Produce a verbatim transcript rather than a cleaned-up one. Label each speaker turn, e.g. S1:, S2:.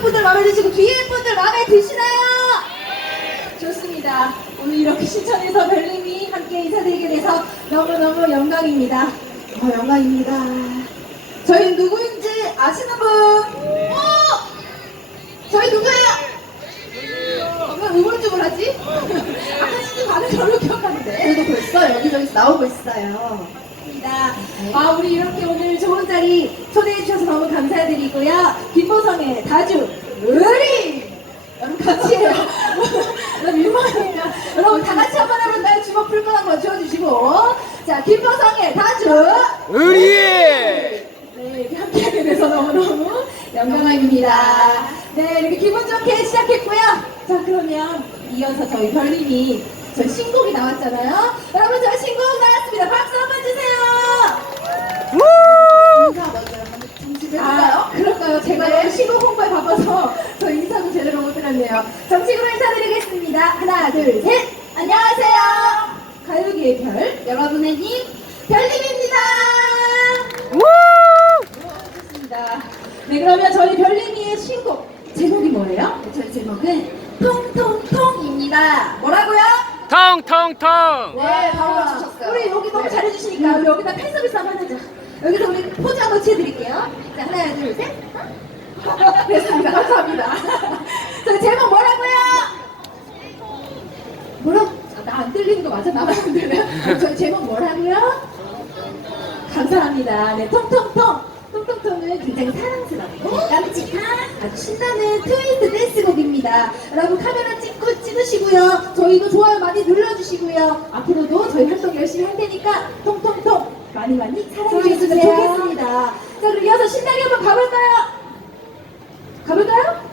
S1: 분들 마음에 드시고 뒤에 분들 마음에 드시나요? 좋습니다. 오늘 이렇게 신천에서 별님이 함께 인사드리게 돼서 너무너무 영광입니다. 어, 영광입니다. 저희 누구인지 아시는 분? 어? 저희 누구예요? 왜 우물쭈물하지? 아까 시즌 반응 별로 기억하는데. 저도 벌써 여기저기서 나오고 있어요. 입니다. 아, 우리 이렇게 오늘 좋은 자리 초대해 주셔서 너무 감사드리고요. 김보성의 다주 의리 여러분 같이 해요. 너무 민망하니까 여러분 다 같이 한번 해볼까요? 주먹 불끈 한번 쥐어주시고 자 김보성의 다주
S2: 의리!
S1: 네, 이렇게 함께하게 돼서 너무너무 영광입니다. 네, 이렇게 기분 좋게 시작했고요. 자, 그러면 이어서 저희 별님이 저희 신곡이 나왔잖아요. 여러분, 저희 신곡 나왔습니다. 박수 한번 주세요. 인사 먼저 한번 정식을 해볼까요? 아, 그럴까요? 제가 네. 신곡 홍보에 바빠서 저 인사도 제대로 못 드렸네요. 정식으로 인사드리겠습니다. 하나, 둘, 셋. 안녕하세요. 가요계의 별, 여러분의 님, 별님입니다. 좋습니다. 네, 그러면 저희 별님이의 신곡 제목이 뭐예요? 네, 저희 제목은 통통통입니다. 뭐라고요?
S2: 통통통!
S1: 네, 바로 맞추셨어요. 우리 여기 너무 잘해주시니까 우리 여기다 팬 서비스 한번 해줘. 여기서 우리 포즈 한번 취해드릴게요. 자, 하나, 둘, 셋. 됐습니다. 감사합니다. 저희 제목 뭐라고요? 뭐라고? 아, 나 안 들리는 거 맞아? 나만 안 들려요? 저희 제목 뭐라고요? 감사합니다. 네, 통통통. 통통통은 굉장히 사랑스럽고 깜찍한 아주 신나는 트위스트 댄스곡입니다. 여러분 카메라 찍고 찍으시고요. 저희도 좋아요 많이 눌러주시고요. 앞으로도 저희 활동 열심히 할 테니까 통통통 많이 많이 사랑해주셨으면 좋겠습니다. 자, 그럼 이어서 신나게 한번 가볼까요? 가볼까요?